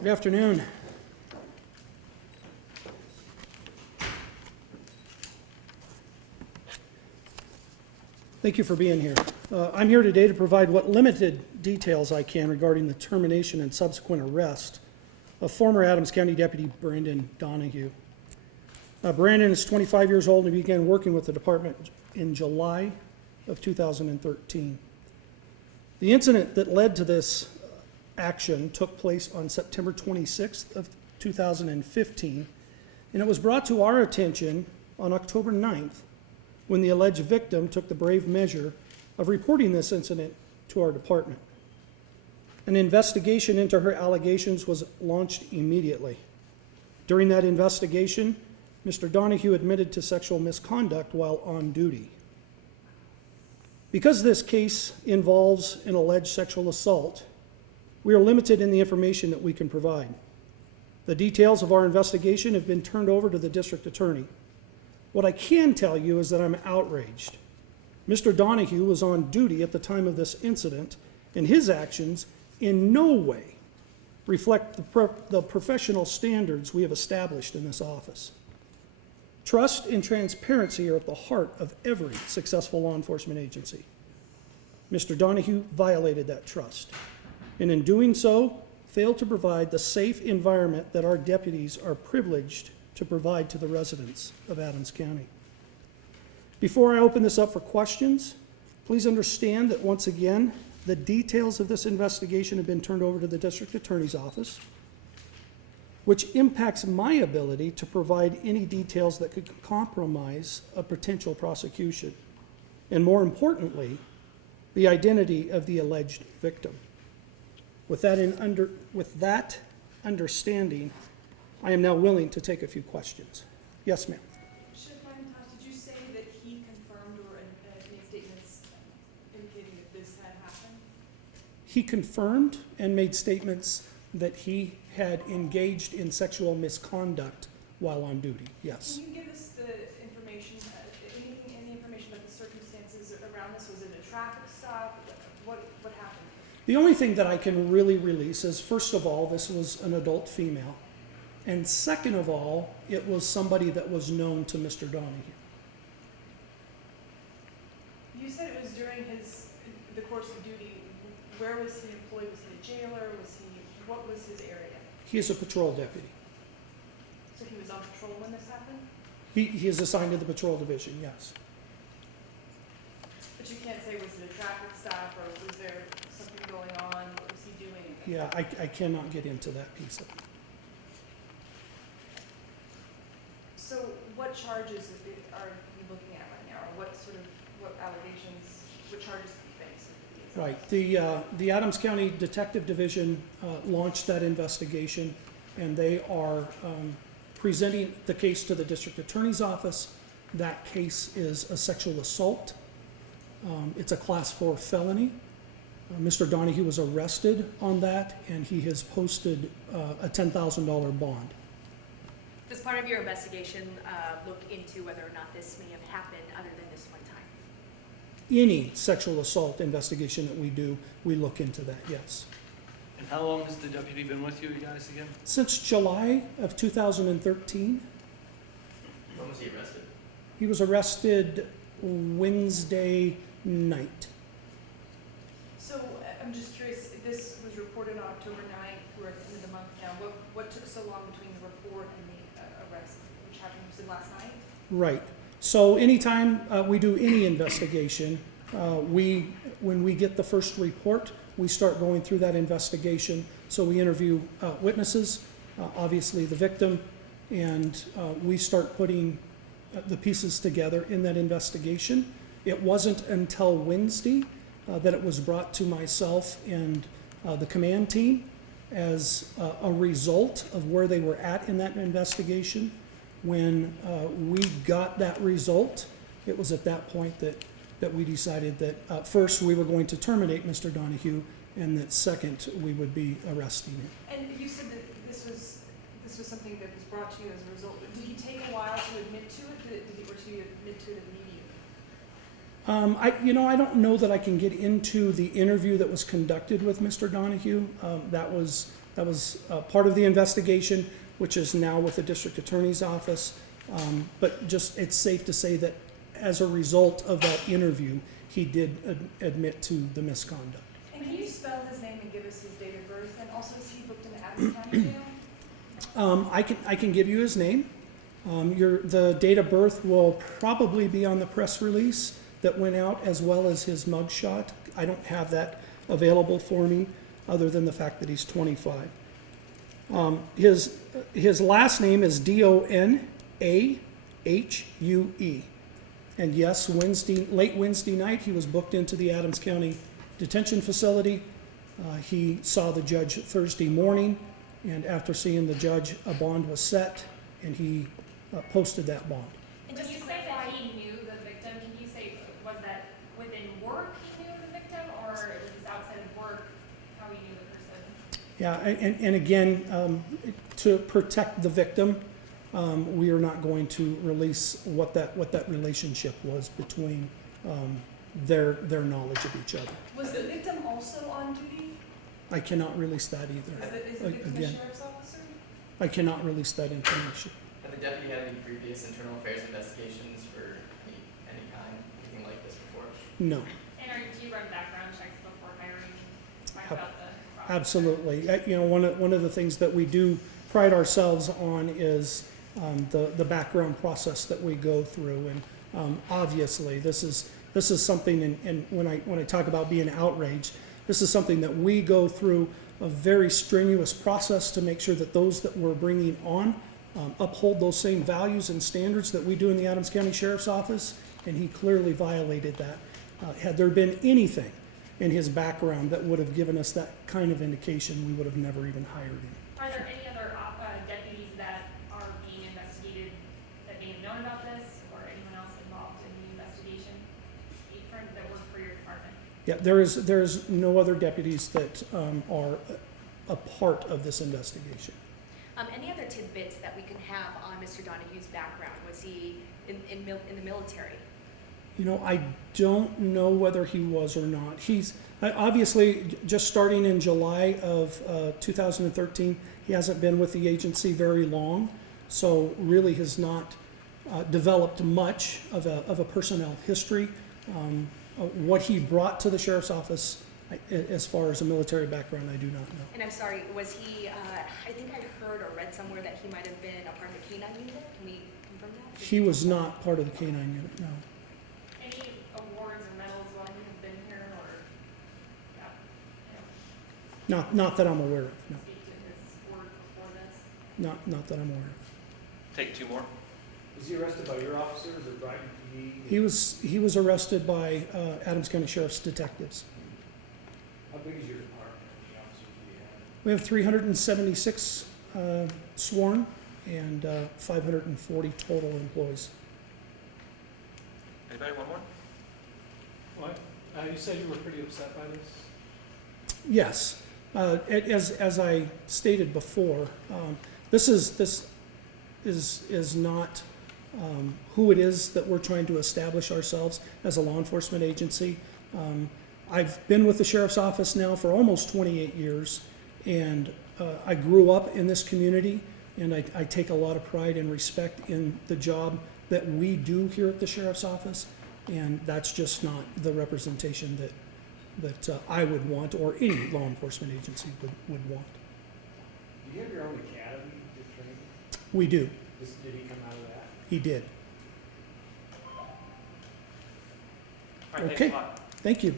Good afternoon. Thank you for being here. I'm here today to provide what limited details I can regarding the termination and subsequent arrest of former Adams County Deputy Brandon Donahue. Brandon is 25 years old and began working with the department in July of 2013. The incident that led to this action took place on September 26th of 2015, and it was brought to our attention on October 9th when the alleged victim took the brave measure of reporting this incident to our department. An investigation into her allegations was launched immediately. During that investigation, Mr. Donahue admitted to sexual misconduct while on duty. Because this case involves an alleged sexual assault, we are limited in the information that we can provide. The details of our investigation have been turned over to the district attorney. What I can tell you is that I'm outraged. Mr. Donahue was on duty at the time of this incident, and his actions in no way reflect the professional standards we have established in this office. Trust and transparency are at the heart of every successful law enforcement agency. Mr. Donahue violated that trust, and in doing so, failed to provide the safe environment that our deputies are privileged to provide to the residents of Adams County. Before I open this up for questions, please understand that once again, the details of this investigation have been turned over to the district attorney's office, which impacts my ability to provide any details that could compromise a potential prosecution, and more importantly, the identity of the alleged victim. With that understanding, I am now willing to take a few questions. Yes, ma'am. Sheriff McIntosh, did you say that he confirmed or made statements indicating that this had happened? He confirmed and made statements that he had engaged in sexual misconduct while on duty, yes. Can you give us the information, any information about the circumstances around this? Was it a traffic stop? What happened? The only thing that I can really release is, first of all, this was an adult female. And second of all, it was somebody that was known to Mr. Donahue. You said it was during the course of duty. Where was he employed? Was he a jailer? What was his area? He is a patrol deputy. So he was on patrol when this happened? He is assigned to the patrol division, yes. But you can't say, was it a traffic stop or was there something going on? What was he doing? Yeah, I cannot get into that piece of it. So what charges are you looking at right now? Or what allegations, what charges do you face? Right. The Adams County Detective Division launched that investigation, and they are presenting the case to the district attorney's office. That case is a sexual assault. It's a class 4 felony. Mr. Donahue was arrested on that, and he has posted a $10,000 bond. Does part of your investigation look into whether or not this may have happened other than this one time? Any sexual assault investigation that we do, we look into that, yes. And how long has the deputy been with you guys again? Since July of 2013. When was he arrested? He was arrested Wednesday night. So I'm just curious, this was reported on October 9th, we're at the end of the month now. What took so long between the report and the arrest, which happened, you said, last night? Right. So anytime we do any investigation, when we get the first report, we start going through that investigation. So we interview witnesses, obviously the victim, and we start putting the pieces together in that investigation. It wasn't until Wednesday that it was brought to myself and the command team as a result of where they were at in that investigation. When we got that result, it was at that point that we decided that first we were going to terminate Mr. Donahue, and that second we would be arresting him. And you said that this was something that was brought to you as a result. Did he take a while to admit to it? Did he admit to it immediately? I don't know that I can get into the interview that was conducted with Mr. Donahue. That was That was part of the investigation, which is now with the district attorney's office. But just, it's safe to say that as a result of that interview, he did admit to the misconduct. And can you spell his name and give us his date of birth? And also, is he booked in the Adams County jail? I can give you his name. The date of birth will probably be on the press release that went out, as well as his mugshot. I don't have that available for me, other than the fact that he's 25. His last name is Donahue. And yes, late Wednesday night, he was booked into the Adams County Detention Facility. He saw the judge Thursday morning, and after seeing the judge, a bond was set, and he posted that bond. And just to say that he knew the victim, can you say, was that within work he knew the victim, or was this outside of work, how he knew the person? Yeah, and again, to protect the victim, we are not going to release what that relationship was between their knowledge of each other. Was the victim also on duty? I cannot release that either. Is the victim a Again, sheriff's officer? I cannot release that information. Have the deputy had any previous internal affairs investigations for any kind, anything like this before? No, And do you run background checks before hiring? Talk about the process. absolutely. One of the things that we do pride ourselves on is the background process that we go through, and obviously this is something. And when I talk about being outraged, this is something that we go through a very strenuous process to make sure that those that we're bringing on uphold those same values and standards that we do in the Adams County Sheriff's Office, and he clearly violated that. Had there been anything in his background that would have given us that kind of indication, we would have never even hired him. Are there any other deputies that are being investigated that may have known about this, or anyone else involved in the investigation that work for your department? Yeah, there's no other deputies that are a part of this investigation. Any other tidbits that we can have on Mr. Donahue's background? Was he in the military? I don't know whether he was or not. He's obviously just starting in July of 2013. He hasn't been with the agency very long, so really has not developed much of a personnel history. What he brought to the sheriff's office, as far as a military background, I do not know. And I'm sorry, was he, I think I heard or read somewhere that he might have been a part of the K-9 unit? Can we confirm that? He was not part of the K-9 unit, no. Any awards or medals while he has been here, or, Not that I'm aware of, no. speak to his work before this? Not that I'm aware of. Take two more. Was he arrested by your officers or Brighton PD? He was arrested by Adams County Sheriff's detectives. How big is your department? How many officers do you have? We have 376 sworn and 540 total employees. Anybody, one more? What? You said you were pretty upset by this? Yes, as I stated before, this is not who it is that we're trying to establish ourselves as a law enforcement agency. I've been with the sheriff's office now for almost 28 years, and I grew up in this community, and I take a lot of pride and respect in the job that we do here at the sheriff's office, and that's just not the representation that I would want, or any law enforcement agency would want. Do you have your own academy to train? We do. Did he come out of that? He did. All right, Okay. thanks a lot. Thank you.